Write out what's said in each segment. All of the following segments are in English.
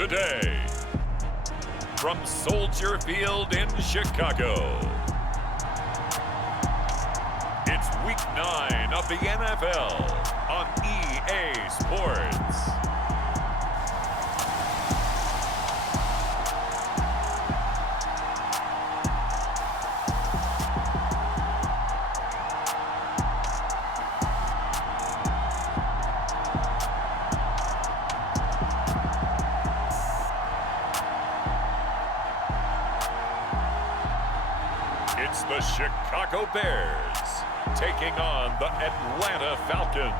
today. From Soldier Field in Chicago, it's Week 9 of the NFL on EA Sports. It's the Chicago Bears taking on the Atlanta Falcons.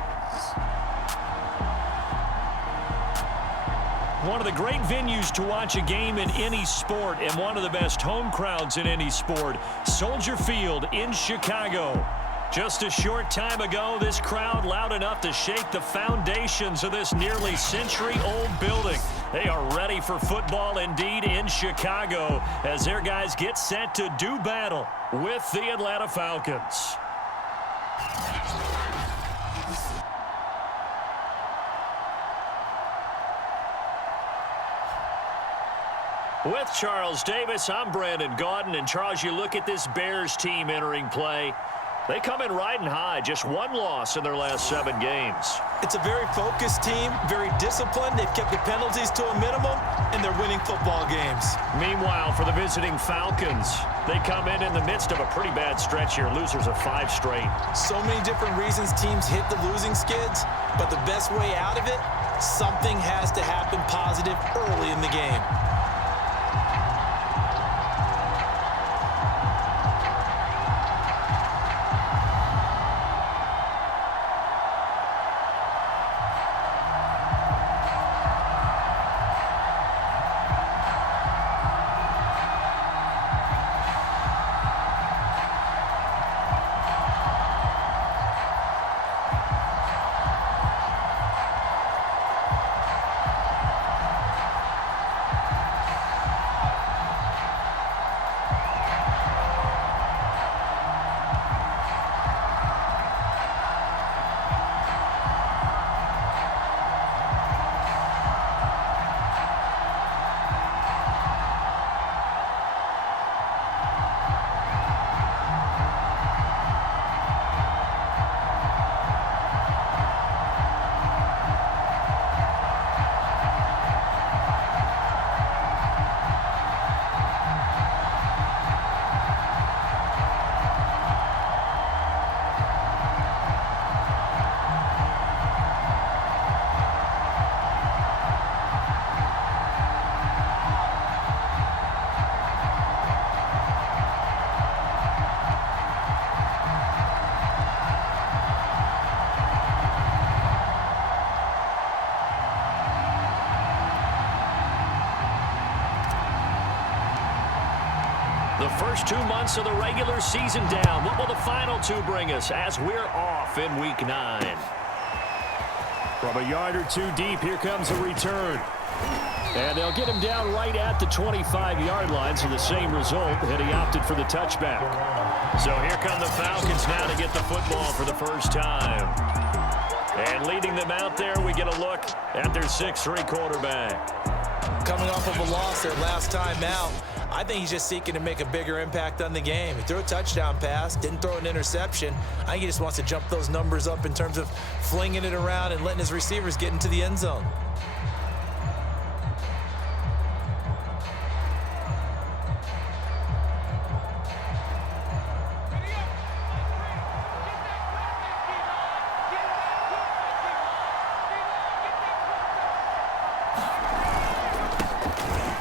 One of the great venues to watch a game in any sport and one of the best home crowds in any sport, Soldier Field in Chicago. Just a short time ago, this crowd loud enough to shake the foundations of this nearly century-old building. They are ready for football indeed in Chicago as their guys get set to do battle with the Atlanta Falcons. With Charles Davis, I'm Brandon Gaudin. And Charles, you look at this Bears team entering play. They come in riding high, just one loss in their last 7 games. It's a very focused team, very disciplined. They've kept the penalties to a minimum, and they're winning football games. Meanwhile, for the visiting Falcons, they come in the midst of a pretty bad stretch here, losers of 5 straight. So many different reasons teams hit the losing skids, but the best way out of it, something has to happen positive early in the game. The first 2 months of the regular season down. What will the final 2 bring us as we're off in Week 9? From a yard or 2 deep, here comes a return. And they'll get him down right at the 25-yard line, so the same result, and he opted for the touchback. So here come the Falcons now to get the football for the first time. And leading them out there, we get a look at their 6'3" quarterback. Coming off of a loss their last time out, I think he's just seeking to make a bigger impact on the game. He threw a touchdown pass, didn't throw an interception. I think he just wants to jump those numbers up in terms of flinging it around and letting his receivers get into the end zone.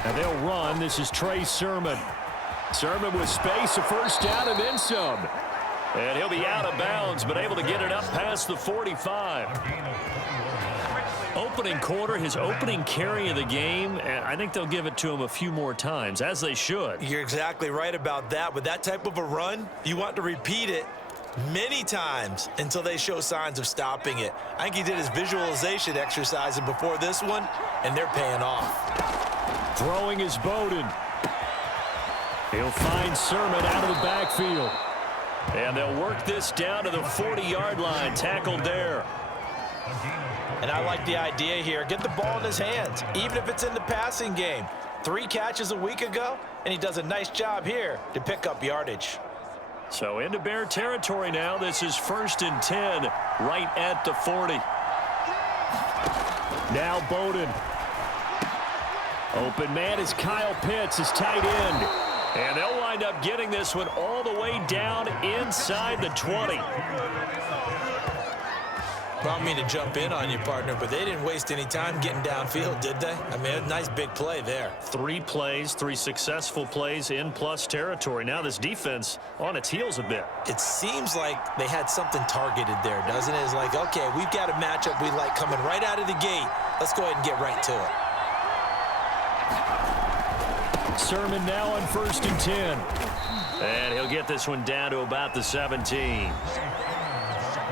And they'll run. This is Trey Sermon. Sermon with space, a first down, and then some. And he'll be out of bounds, but able to get it up past the 45. Opening quarter, his opening carry of the game, and I think they'll give it to him a few more times, as they should. You're exactly right about that. With that type of a run, you want to repeat it many times until they show signs of stopping it. I think he did his visualization exercises before this one, and they're paying off. Throwing is Bowden. He'll find Sermon out of the backfield. And they'll work this down to the 40-yard line, tackled there. And I like the idea here. Get the ball in his hands, even if it's in the passing game. 3 catches a week ago, and he does a nice job here to pick up yardage. So into Bear territory now. This is 1st and 10, right at the 40. Now Bowden. Open man is Kyle Pitts, his tight end. And they'll wind up getting this one all the way down inside the 20. I don't mean to jump in on you, partner, but they didn't waste any time getting downfield, did they? I mean, a nice big play there. 3 plays, 3 successful plays in plus territory. Now this defense on its heels a bit. It seems like they had something targeted there, doesn't it? It's like, okay, we've got a matchup we like coming right out of the gate. Let's go ahead and get right to it. Sermon now on 1st and 10. And he'll get this one down to about the 17.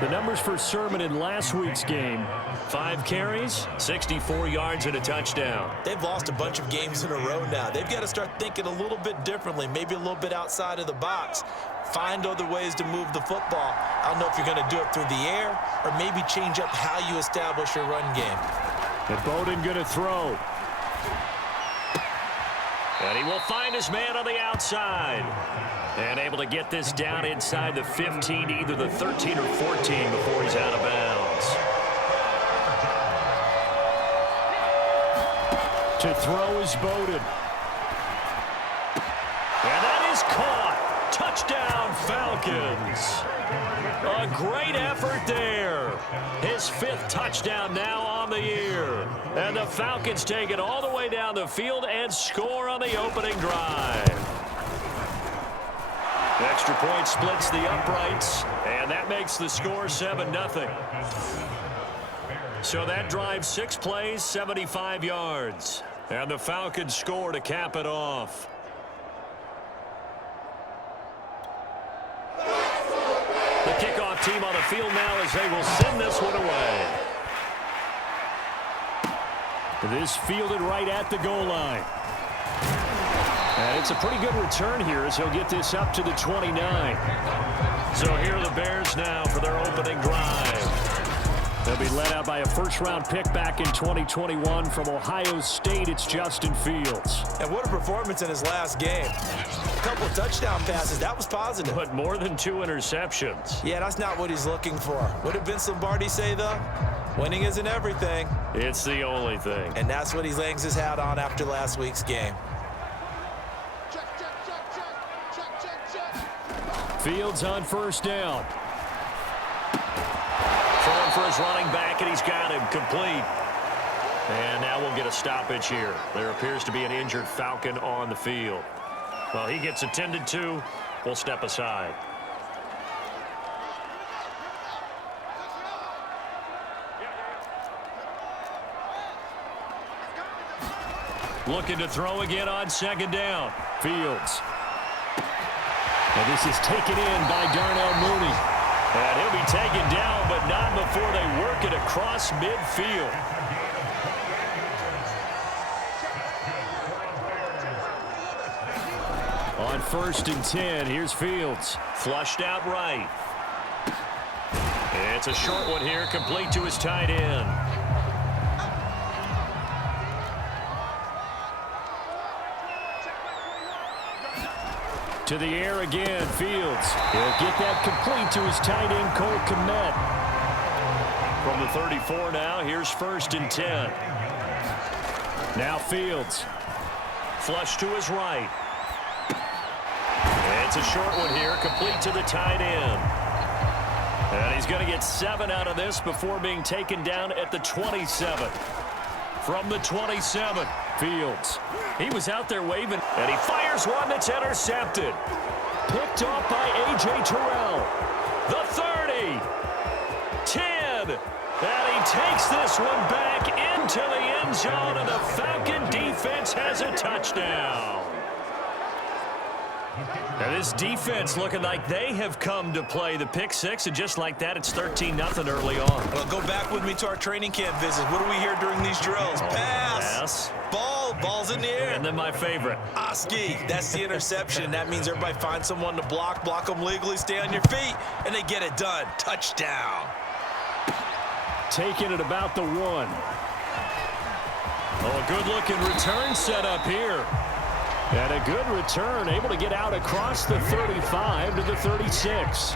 The numbers for Sermon in last week's game: 5 carries, 64 yards, and a touchdown. They've lost a bunch of games in a row now. They've got to start thinking a little bit differently, maybe a little bit outside of the box. Find other ways to move the football. I don't know if you're going to do it through the air or maybe change up how you establish your run game. And Bowden going to throw. And he will find his man on the outside. And able to get this down inside the 15, either the 13 or 14 before he's out of bounds. To throw is Bowden. And that is caught. Touchdown, Falcons. A great effort there. His 5th touchdown now on the year. And the Falcons take it all the way down the field and score on the opening drive. Extra point splits the uprights, and that makes the score 7-0. So that drives 6 plays, 75 yards. And the Falcons score to cap it off. The kickoff team on the field now as they will send this one away. This fielded right at the goal line. And it's a pretty good return here as he'll get this up to the 29. So here are the Bears now for their opening drive. They'll be led out by a first-round pick back in 2021 from Ohio State. It's Justin Fields. And what a performance in his last game. A couple of touchdown passes. That was positive. But more than 2 interceptions. Yeah, that's not what he's looking for. What did Vince Lombardi say, though? Winning isn't everything. It's the only thing. And that's what he hangs his hat on after last week's game. Fields on 1st down. Throwing for his running back, and he's got him complete. And now we'll get a stoppage here. There appears to be an injured Falcon on the field. Well, he gets attended to. We'll step aside. Looking to throw again on 2nd down. Fields. And this is taken in by Darnell Mooney. And he'll be taken down, but not before they work it across midfield. On 1st and 10, here's Fields. Flushed out right. It's a short one here, complete to his tight end. To the air again, Fields. He'll get that complete to his tight end, Cole Kmet. From the 34 now, here's 1st and 10. Now Fields. Flush to his right. It's a short one here, complete to the tight end. And he's going to get 7 out of this before being taken down at the 27. From the 27, Fields. He was out there waving, and he fires one that's intercepted. Picked off by A.J. Terrell. The 30. 10. And he takes this one back into the end zone, and the Falcon defense has a touchdown. Now this defense looking like they have come to play. The pick 6, and just like that, it's 13-0 early on. Well, go back with me to our training camp visit. What do we hear during these drills? Pass. Ball. Ball's in the air. And then my favorite. Oski. That's the interception. That means everybody finds someone to block them legally, stay on your feet, and they get it done. Touchdown. taken at about the 1. Oh, a good-looking return set up here. And a good return, able to get out across the 35 to the 36.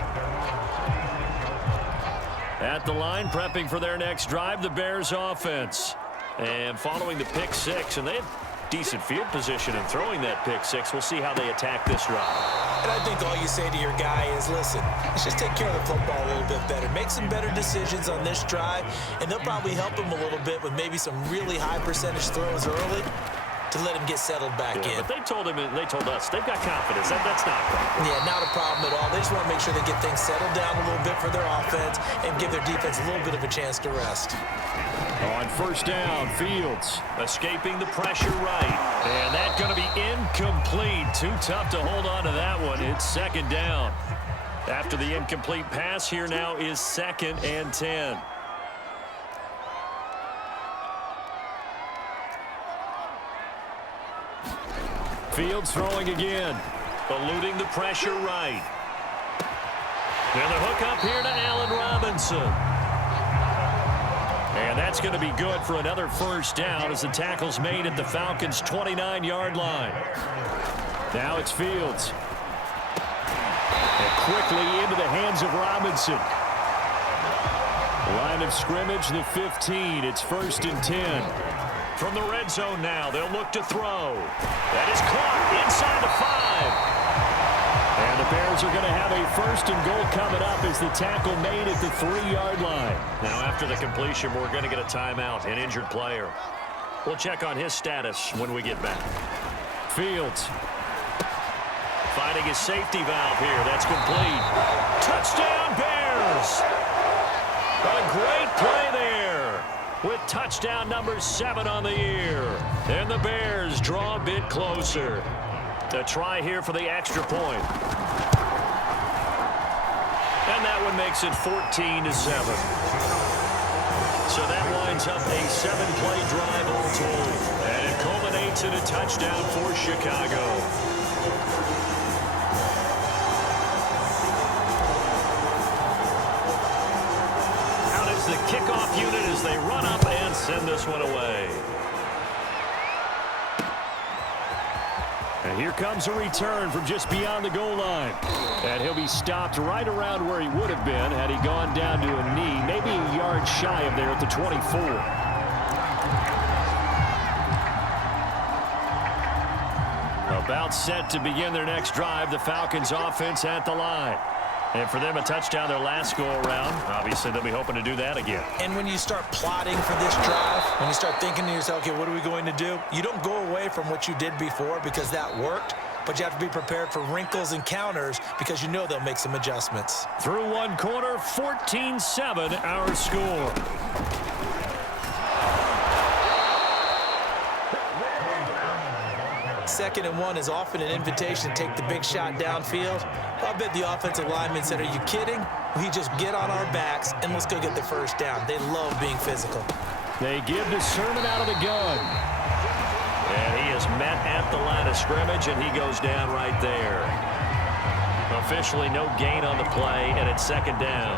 At the line, prepping for their next drive, the Bears offense. And following the pick six, and they have decent field position in throwing that pick six. We'll see how they attack this drive. And I think all you say to your guy is, listen, let's just take care of the football a little bit better. Make some better decisions on this drive, and they'll probably help him a little bit with maybe some really high percentage throws early to let him get settled back in. But they told him, and they told us, they've got confidence. That's not a problem. Yeah, not a problem at all. They just want to make sure they get things settled down a little bit for their offense and give their defense a little bit of a chance to rest. On first down, Fields escaping the pressure right. And that's going to be incomplete. Too tough to hold on to that one. It's second down. After the incomplete pass, here now is 2nd and 10. Fields throwing again. Eluding the pressure right. And the hook up here to Allen Robinson. And that's going to be good for another first down as the tackle's made at the Falcons' 29-yard line. Now it's Fields. And quickly into the hands of Robinson. Line of scrimmage, the 15. It's 1st and 10. From the red zone now, they'll look to throw. That is caught inside the 5. And the Bears are going to have a 1st and goal coming up as the tackle made at the 3-yard line. Now, after the completion, we're going to get a timeout, an injured player. We'll check on his status when we get back. Fields finding his safety valve here. That's complete. Touchdown, Bears! A great play there with touchdown number 7 on the year. And the Bears draw a bit closer. A try here for the extra point. And that one makes it 14-7. So that winds up a 7-play drive all told. And it culminates in a touchdown for Chicago. Out is the kickoff unit as they run up and send this one away. And here comes a return from just beyond the goal line. And he'll be stopped right around where he would have been had he gone down to a knee, maybe a yard shy of there at the 24. About set to begin their next drive, the Falcons offense at the line. And for them, a touchdown their last go-around. Obviously, they'll be hoping to do that again. And when you start plotting for this drive, when you start thinking to yourself, okay, what are we going to do? You don't go away from what you did before because that worked, but you have to be prepared for wrinkles and counters because you know they'll make some adjustments. Through one quarter, 14-7 our score. Second and 1 is often an invitation to take the big shot downfield. I bet the offensive lineman said, are you kidding? We just get on our backs and let's go get the first down. They love being physical. They give the Sermon out of the gun. And he is met at the line of scrimmage, and he goes down right there. Officially no gain on the play, and it's second down.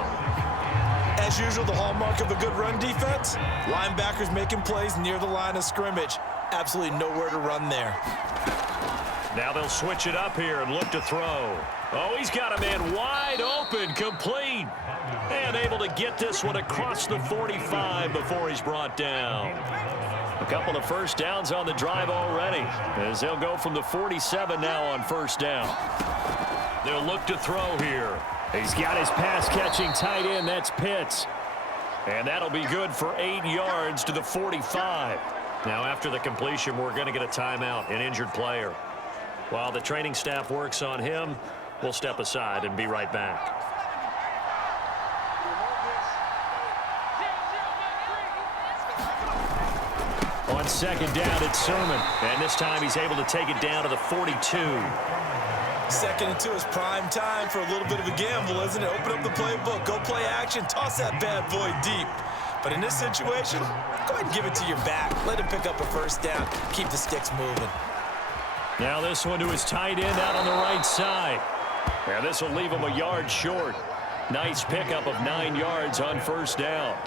As usual, the hallmark of a good run defense, linebackers making plays near the line of scrimmage. Absolutely nowhere to run there. Now they'll switch it up here and look to throw. Oh, he's got a man wide open, complete. And able to get this one across the 45 before he's brought down. A couple of first downs on the drive already, as they'll go from the 47 now on first down. They'll look to throw here. He's got his pass-catching tight end. That's Pitts. And that'll be good for 8 yards to the 45. Now, after the completion, we're going to get a timeout, an injured player. While the training staff works on him, we'll step aside and be right back. On second down, it's Sermon. And this time he's able to take it down to the 42. 2nd and 2 is prime time for a little bit of a gamble, isn't it? Open up the playbook, go play action, toss that bad boy deep. But in this situation, go ahead and give it to your back. Let him pick up a first down. Keep the sticks moving. Now this one to his tight end out on the right side. And this will leave him a yard short. Nice pickup of 9 yards on first down.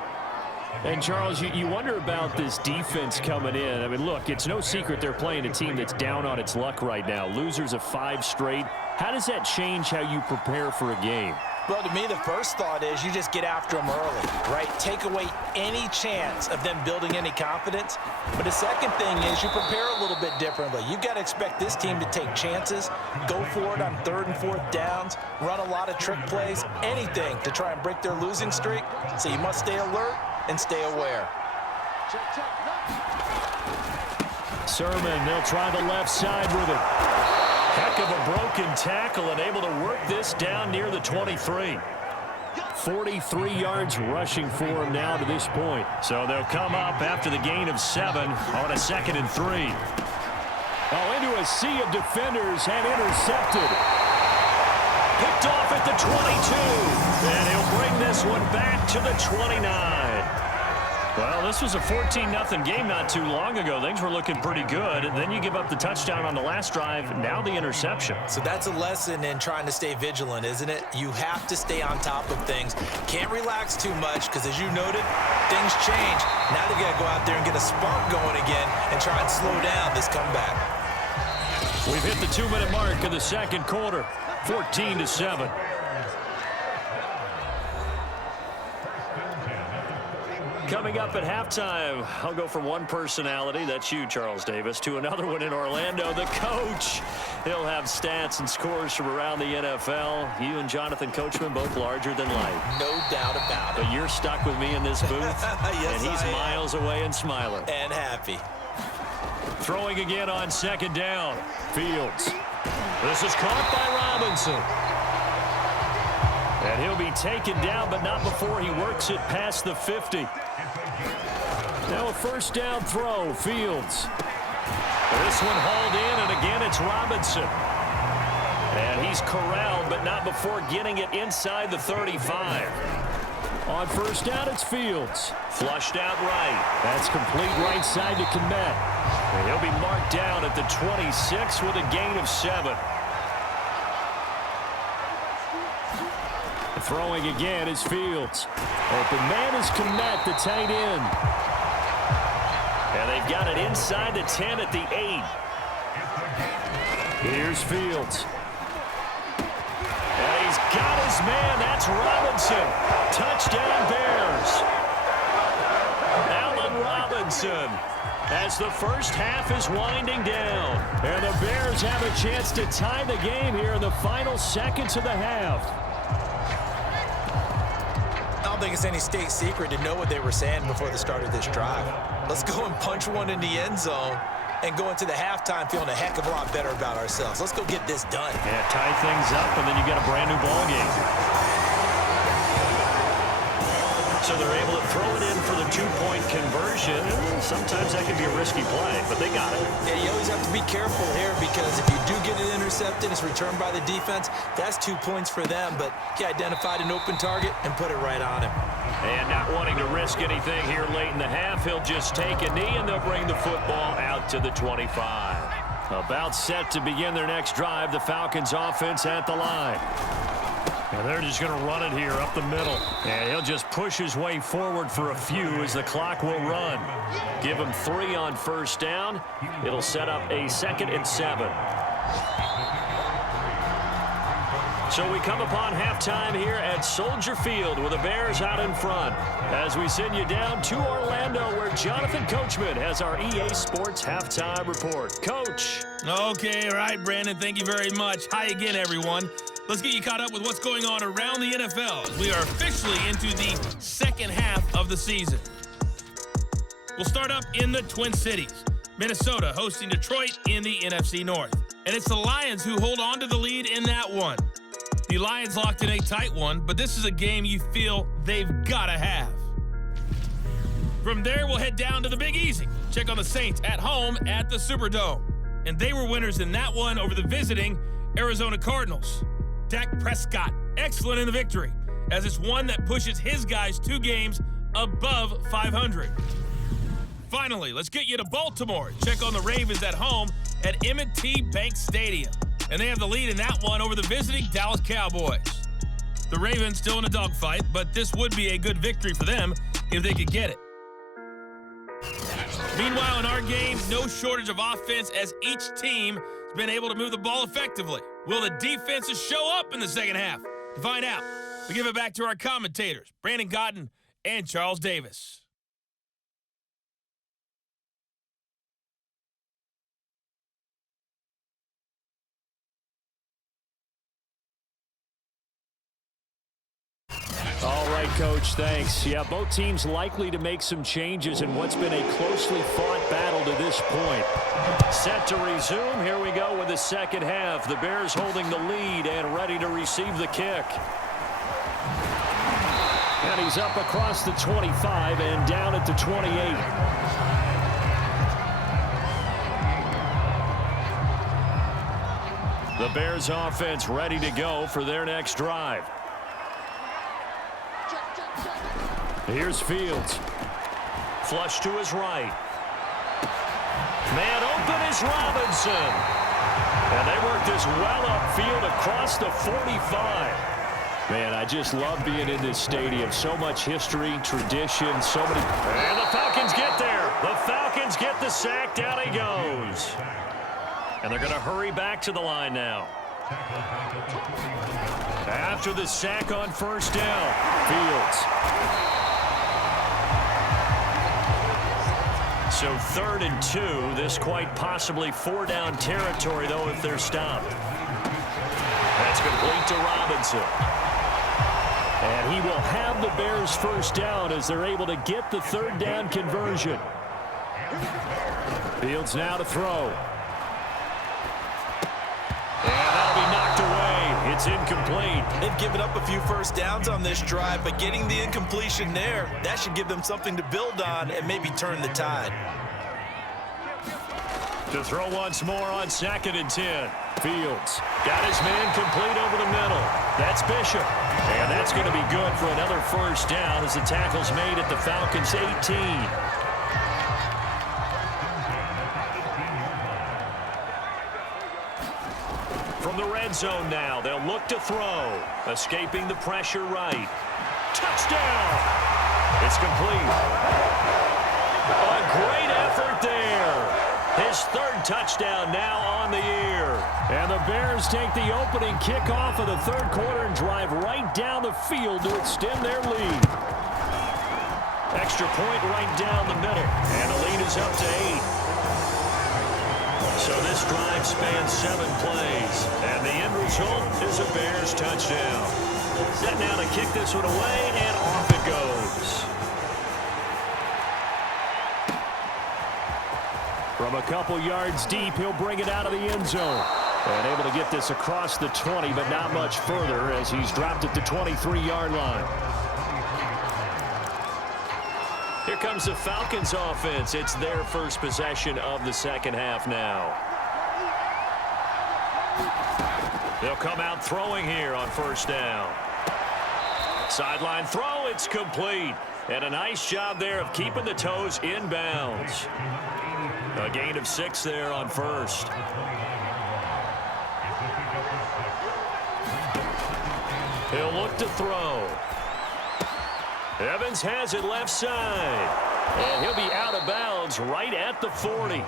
And, Charles, you wonder about this defense coming in. I mean, look, it's no secret they're playing a team that's down on its luck right now. Losers of 5 straight. How does that change how you prepare for a game? Well, to me, the first thought is you just get after them early, right? Take away any chance of them building any confidence. But the second thing is you prepare a little bit differently. You've got to expect this team to take chances, go for it on 3rd and 4th downs, run a lot of trick plays, anything to try and break their losing streak. So you must stay alert and stay aware. Sermon, they'll try the left side with it. Heck of a broken tackle and able to work this down near the 23. 43 yards rushing for him now to this point. So they'll come up after the gain of 7 on a 2nd and 3. Oh, into a sea of defenders and intercepted. Picked off at the 22. And he'll bring this one back to the 29. Well, this was a 14-0 game not too long ago. Things were looking pretty good. And then you give up the touchdown on the last drive. Now the interception. So that's a lesson in trying to stay vigilant, isn't it? You have to stay on top of things. Can't relax too much because, as you noted, things change. Now they've got to go out there and get a spark going again and try and slow down this comeback. We've hit the 2-minute mark of the second quarter. 14-7. Coming up at halftime, I'll go from one personality, that's you, Charles Davis, to another one in Orlando, the coach. He'll have stats and scores from around the NFL. You and Jonathan Coachman both larger than life. No doubt about it. But you're stuck with me in this booth, yes, and he's miles away and smiling. And happy. Throwing again on 2nd down. Fields. This is caught by Robinson. And he'll be taken down, but not before he works it past the 50. Now a 1st down throw, Fields. This one hauled in, and again it's Robinson. And he's corralled, but not before getting it inside the 35. On 1st down, it's Fields. Flushed out right. That's complete right side to Kmet. And he'll be marked down at the 26 with a gain of 7. Throwing again is Fields. Open man is Kmet, the tight end. And they've got it inside the 10 at the 8. Here's Fields. And he's got his man. That's Robinson. Touchdown Bears. Allen Robinson. As the first half is winding down. And the Bears have a chance to tie the game here in the final seconds of the half. I don't think it's any state secret to know what they were saying before the start of this drive. Let's go and punch one in the end zone and go into the halftime feeling a heck of a lot better about ourselves. Let's go get this done. Yeah, tie things up, and then you got a brand new ball game. So they're able to throw it in for the 2-point conversion. Sometimes that can be a risky play, but they got it. Yeah, you always have to be careful here because if you do get it intercepted, it's returned by the defense. That's 2 points for them, but he identified an open target and put it right on him. And not wanting to risk anything here late in the half, he'll just take a knee, and they'll bring the football out to the 25. About set to begin their next drive, the Falcons offense at the line. And they're just going to run it here up the middle. And he'll just push his way forward for a few as the clock will run. Give him 3 on 1st down. It'll set up a 2nd and 7. So we come upon halftime here at Soldier Field with the Bears out in front. As we send you down to Orlando where Jonathan Coachman has our EA Sports Halftime Report. Coach. Okay, all right, Brandon, thank you very much. Hi again, everyone. Let's get you caught up with what's going on around the NFL as we are officially into the second half of the season. We'll start up in the Twin Cities. Minnesota hosting Detroit in the NFC North. And it's the Lions who hold on to the lead in that one. The Lions locked in a tight one, but this is a game you feel they've got to have. From there, we'll head down to the Big Easy. Check on the Saints at home at the Superdome. And they were winners in that one over the visiting Arizona Cardinals. Dak Prescott, excellent in the victory, as it's one that pushes his guys 2 games above 500. Finally, let's get you to Baltimore. Check on the Ravens at home at M&T Bank Stadium. And they have the lead in that one over the visiting Dallas Cowboys. The Ravens still in a dogfight, but this would be a good victory for them if they could get it. Meanwhile, in our game, no shortage of offense as each team has been able to move the ball effectively. Will the defenses show up in the second half? To find out, we give it back to our commentators, Brandon Cotton and Charles Davis. All right, Coach, thanks. Yeah, both teams likely to make some changes in what's been a closely fought battle to this point. Set to resume. Here we go with the second half. The Bears holding the lead and ready to receive the kick. And he's up across the 25 and down at the 28. The Bears offense ready to go for their next drive. Here's Fields. Flush to his right. Man open is Robinson. And they work this well upfield across the 45. Man, I just love being in this stadium. So much history, tradition, so many. And the Falcons get there. The Falcons get the sack. Down he goes. And they're going to hurry back to the line now. After the sack on first down, Fields. So 3rd and 2. This quite possibly 4-down territory, though, if they're stopped. That's complete to Robinson. And he will have the Bears first down as they're able to get the 3rd down conversion. Fields now to throw. And that'll be knocked away. It's incomplete. They've given up a few first downs on this drive, but getting the incompletion there, that should give them something to build on and maybe turn the tide. To throw once more on 2nd and 10. Fields got his man complete over the middle. That's Bishop. And that's going to be good for another first down as the tackle's made at the Falcons' 18. From the red zone now, they'll look to throw. Escaping the pressure right. Touchdown! It's complete. A great effort there. His 3rd touchdown now on the year. And the Bears take the opening kickoff of the 3rd quarter and drive right down the field to extend their lead. Extra point right down the middle. And the lead is up to 8. So this drive spans 7 plays. And the end result is a Bears touchdown. Set now to kick this one away, and off it goes. From a couple yards deep, he'll bring it out of the end zone. And able to get this across the 20, but not much further as he's dropped at the 23-yard line. Here comes the Falcons offense. It's their first possession of the second half now. They'll come out throwing here on first down. Sideline throw, it's complete. And a nice job there of keeping the toes in bounds. A gain of 6 there on first. He'll look to throw. Evans has it left side. And he'll be out of bounds right at the 40.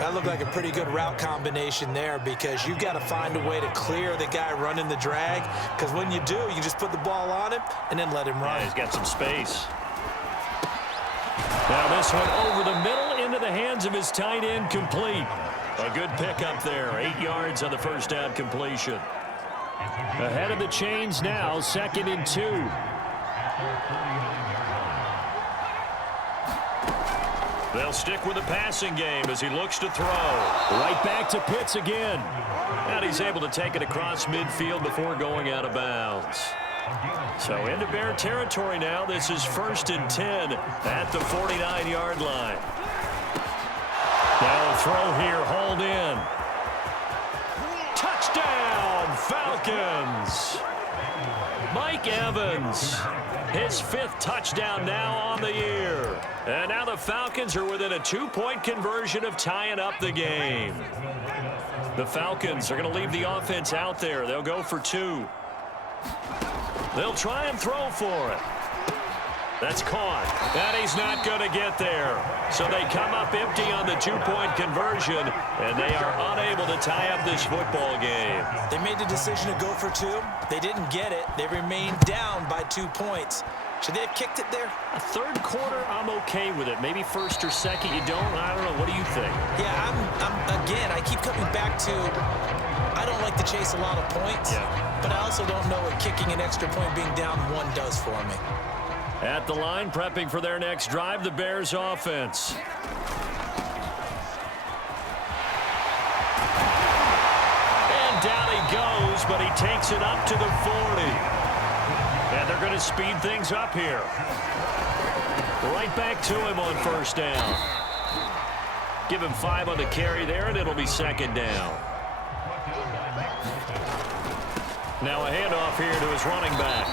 That looked like a pretty good route combination there because you've got to find a way to clear the guy running the drag, because when you do, you just put the ball on him and then let him run. Yeah, he's got some space. Now this one over the middle into the hands of his tight end, complete. A good pickup there, 8 yards on the first down completion. Ahead of the chains now, 2nd and 2. They'll stick with the passing game as he looks to throw. Right back to Pitts again. And he's able to take it across midfield before going out of bounds. So into Bear territory now. This is 1st and 10 at the 49-yard line. Now a throw here, hauled in. Touchdown, Falcons! Mike Evans, his 5th touchdown now on the year. And now the Falcons are within a 2-point conversion of tying up the game. The Falcons are going to leave the offense out there. They'll go for 2. They'll try and throw for it. That's caught. And he's not going to get there. So they come up empty on the two-point conversion, and they are unable to tie up this football game. They made the decision to go for two. They didn't get it. They remained down by 2 points. Should they have kicked it there? A third quarter, I'm okay with it. Maybe first or second, you don't. I don't know. What do you think? Yeah, again, I keep coming back to I don't like to chase a lot of points, but I also don't know what kicking an extra point being down 1 does for me. At the line, prepping for their next drive, the Bears offense. And down he goes, but he takes it up to the 40. And they're going to speed things up here. Right back to him on first down. Give him 5 on the carry there, and it'll be second down. Now a handoff here to his running back.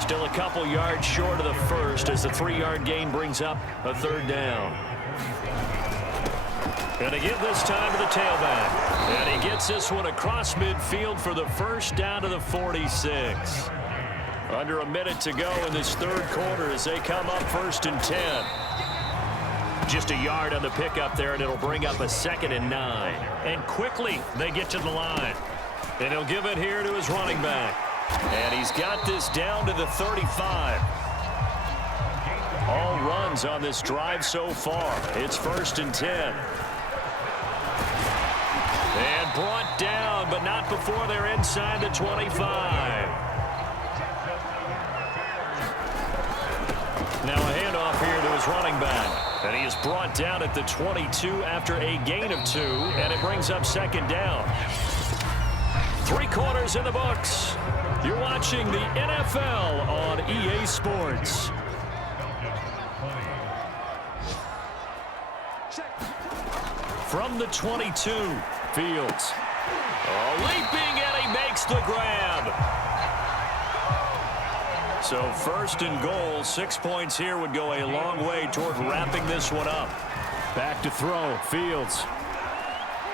Still a couple yards short of the first as the 3-yard gain brings up a third down. Going to give this time to the tailback. And he gets this one across midfield for the first down to the 46. Under a minute to go in this third quarter as they come up 1st and 10. Just a yard on the pickup there, and it'll bring up a 2nd and 9. And quickly they get to the line. And he'll give it here to his running back. And he's got this down to the 35. All runs on this drive so far. It's 1st and 10. And brought down, but not before they're inside the 25. Now a handoff here to his running back. And he is brought down at the 22 after a gain of 2. And it brings up 2nd down. 3 quarters in the books. You're watching the NFL on EA Sports. From the 22, Fields. Leaping, and he makes the grab. So 1st and goal, 6 points here would go a long way toward wrapping this one up. Back to throw, Fields.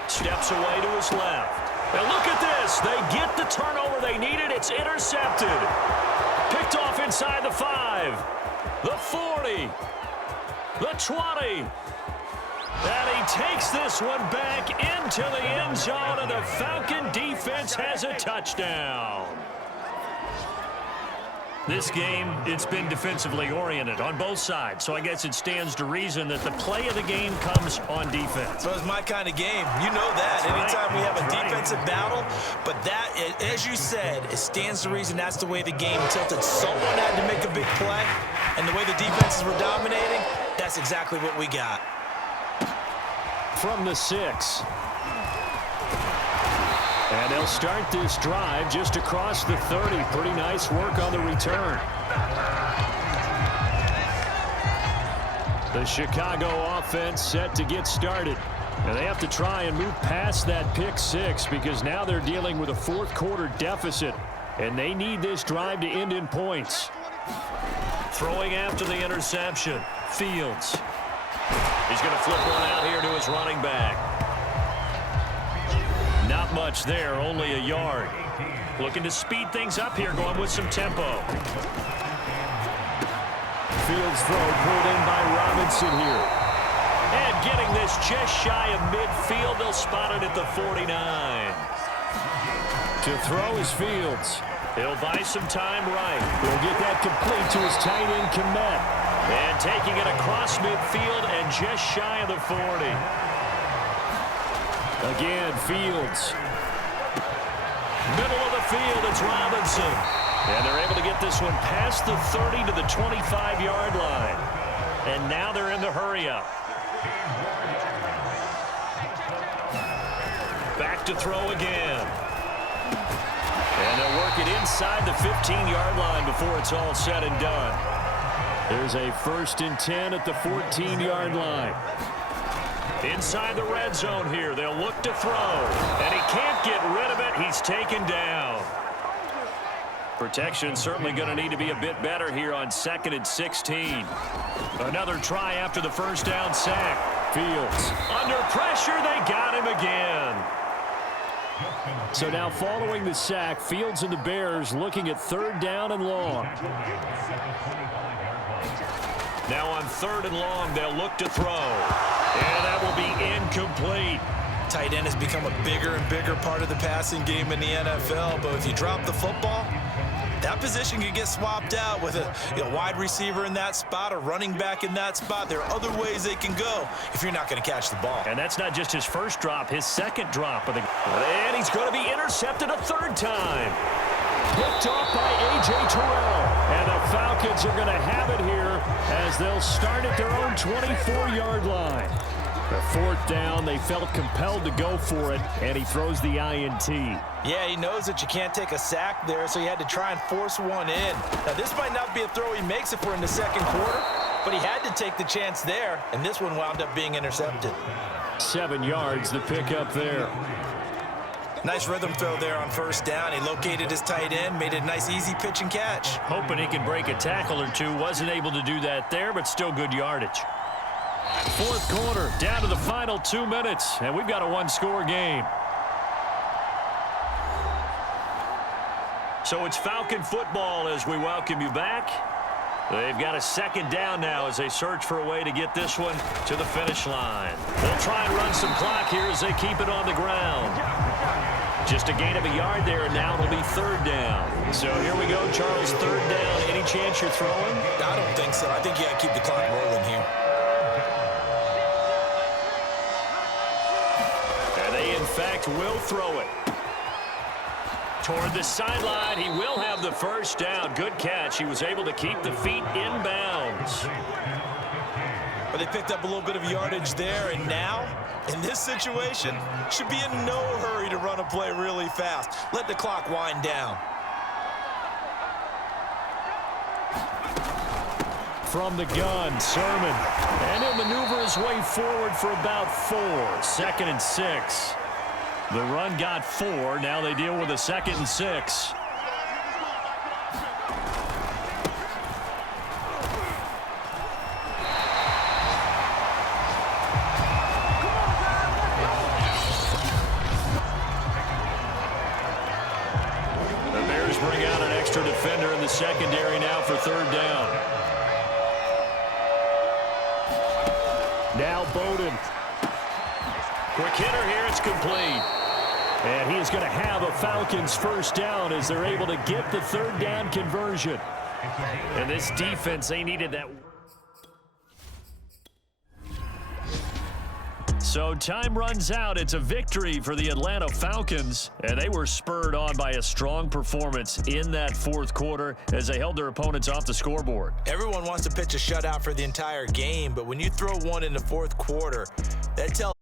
Steps away to his left. And look at this. They get the turnover they needed. It's intercepted. Picked off inside the 5. The 40. The 20. And he takes this one back into the end zone, and the Falcon defense has a touchdown. This game, it's been defensively oriented on both sides, so I guess it stands to reason that the play of the game comes on defense. So it's my kind of game. You know that. Anytime we have a defensive battle, but that, as you said, it stands to reason that's the way the game tilted. Someone had to make a big play, and the way the defenses were dominating, that's exactly what we got. From the 6. And they'll start this drive just across the 30. Pretty nice work on the return. The Chicago offense set to get started. And they have to try and move past that pick 6 because now they're dealing with a 4th quarter deficit. And they need this drive to end in points. Throwing after the interception. Fields. He's going to flip one out here to his running back. Not much there, only a yard. Looking to speed things up here, going with some tempo. Fields throw pulled in by Robinson here. And getting this just shy of midfield, they'll spot it at the 49. To throw is Fields. He'll buy some time right. He'll get that complete to his tight end, Kmet. And taking it across midfield and just shy of the 40. Again, Fields. Middle of the field, it's Robinson. And they're able to get this one past the 30 to the 25-yard line. And now they're in the hurry-up. Back to throw again. And they'll work it inside the 15-yard line before it's all said and done. There's a 1st and 10 at the 14-yard line. Inside the red zone here, they'll look to throw. And he can't get rid of it. He's taken down. Protection certainly going to need to be a bit better here on 2nd and 16. Another try after the first down sack. Fields. Under pressure, they got him again. So now following the sack, Fields and the Bears looking at 3rd down and long. Now on 3rd and long, they'll look to throw. And that will be incomplete. Tight end has become a bigger and bigger part of the passing game in the NFL, but if you drop the football, that position can get swapped out with a wide receiver in that spot, a running back in that spot. There are other ways they can go if you're not going to catch the ball. And that's not just his first drop, his second drop. And he's going to be intercepted a 3rd time. Picked off by A.J. Terrell. And the Falcons are going to have it here as they'll start at their own 24-yard line. The 4th down, they felt compelled to go for it, and he throws the INT. Yeah, he knows that you can't take a sack there, so he had to try and force one in. Now, this might not be a throw he makes if we're in the 2nd quarter, but he had to take the chance there, and this one wound up being intercepted. 7 yards, the pickup there. Nice rhythm throw there on 1st down. He located his tight end, made it a nice easy pitch and catch. Hoping he can break a tackle or two. Wasn't able to do that there, but still good yardage. 4th quarter, down to the final 2 minutes, and we've got a 1-score game. So it's Falcon football as we welcome you back. They've got a 2nd down now as they search for a way to get this one to the finish line. They'll try and run some clock here as they keep it on the ground. Just a gain of a yard there, and now it'll be 3rd down. So here we go, Charles, 3rd down. Any chance you're throwing? I don't think so. I think you got to keep the clock rolling here. And they, in fact, will throw it. Toward the sideline, he will have the 1st down. Good catch. He was able to keep the feet in bounds. But they picked up a little bit of yardage there, and now, in this situation, should be in no hurry to run a play really fast. Let the clock wind down. From the gun, Sermon. And he'll maneuver his way forward for about 4. 2nd and 6. The run got 4. Now they deal with a 2nd and 6. The Bears bring out an extra defender in the secondary now for 3rd down. Now Bowden. Quick hitter here, it's complete. And he's going to have a Falcons 1st down as they're able to get the 3rd down conversion. And this defense, they needed that. So time runs out. It's a victory for the Atlanta Falcons. And they were spurred on by a strong performance in that 4th quarter as they held their opponents off the scoreboard. Everyone wants to pitch a shutout for the entire game, but when you throw one in the 4th quarter, that tells